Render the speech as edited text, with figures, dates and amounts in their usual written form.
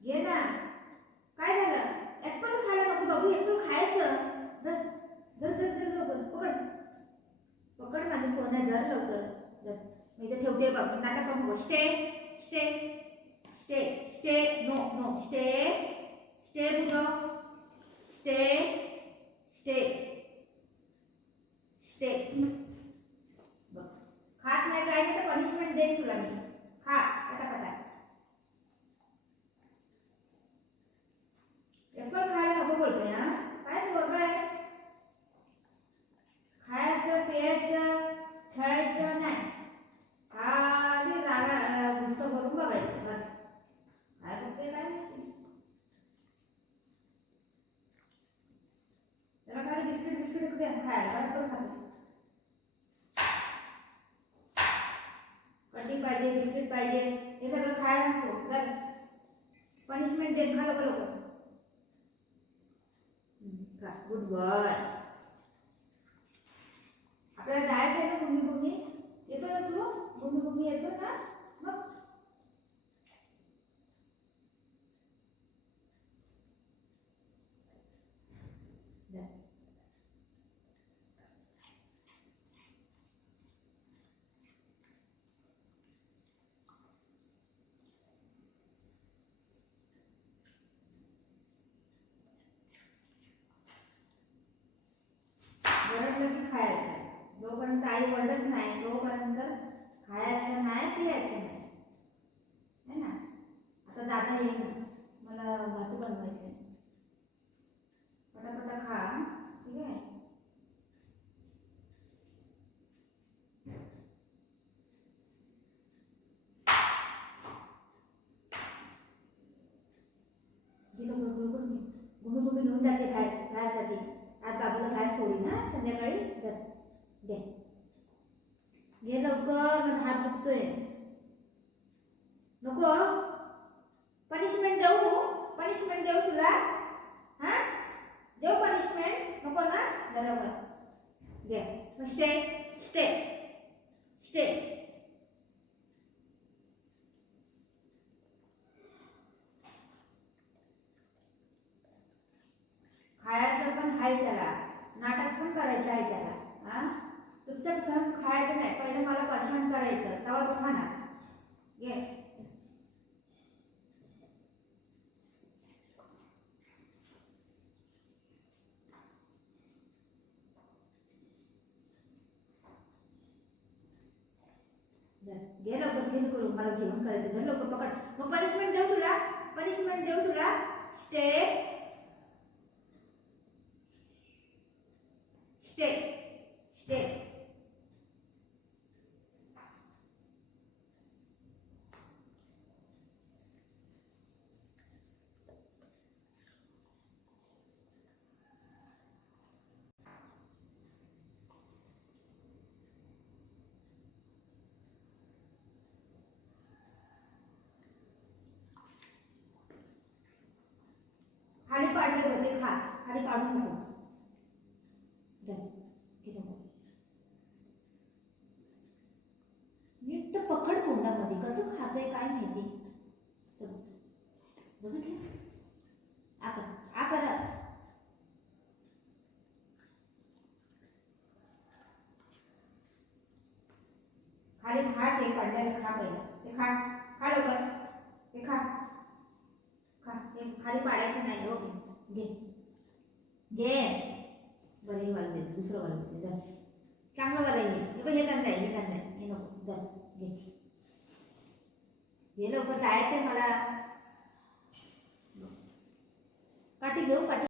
घे ना. काय झालं? ऍपल खायला नको बाबू, ऍपल खायचं. धर धर धर धर लवकर पकड पकड माझं सोनं, धर लवकर धर. मी इथे ठेवते बघ, नाटक करू नको. Stay stay stay stay, no no, stay stay बुजो, स्टे स्टे स्टे. बघ खात नाही काय नाही तर पनिशमेंट देईन तुला मी. खा पटापटा. ऍपल खायला नको बोलतोय ना. काय पोरगा आहे? खायचं प्यायचं खेळायचं नाही, खाली रागा गुस्सा भरून बघायचं बस. काय बघते काय माहिती. त्याला खाली बिस्किट बिस्किट खायला काय पण खातो. कधी पाहिजे बिस्किट पाहिजे हे सगळं खायला नको. तर पनिशमेंट दे, खा लवकर लवकर. Good boy. आपल्याला जायचं आहे ना भूमी. येतो ना तू? भूमी येतो ना मग. वरडलं की खायचं. जोपर्यंत आई वरडत नाही तोपर्यंत खायचं नाही पियायचं नाही, है ना. आता दादा येईल ना, मला भातू बनवायचं आहे. पटापटा खा, ठीक आहे. भूमी घेऊन जाते बाहेरसाठी. आज बाबूला बाहेर सोडी ना संध्याकाळी. घे घे लवकर, हात दुखतोय. नको पनिशमेंट देऊ तुला. हा देऊ पनिशमेंट नको ना. लवकर घे. Stay stay stay. खायचं पण आहे त्याला, नाटक पण करायचं आहे त्याला. हा चुपचाप घेऊन खायचं नाही. पहिले मला परेशान करायचं तेव्हा तू खाणार. घे. घे लवकर, घे करून मला जेवण करायचं. धर लवकर पकड. मग पनिशमेंट देऊ तुला. Stay stay stay. खाली पाडले होते, खा. खाली पाडून नको. नीट पकड तोंडामध्ये. कसं खातंय काय माहिती. बघितलं आकर खाली खा. ते पडलेलं खा पहिलं. ते खा लवकर. ते खा. खाली पाडायचं नाही. ओके घे घे. बरं हे वाला देते, दुसरं वाला देते. धर चांगलं वाला हे कांदा आहे, हे कांदा आहे, हे नको. धर घे घे लवकर, जायचं आहे मला. काठी घेऊ काठी.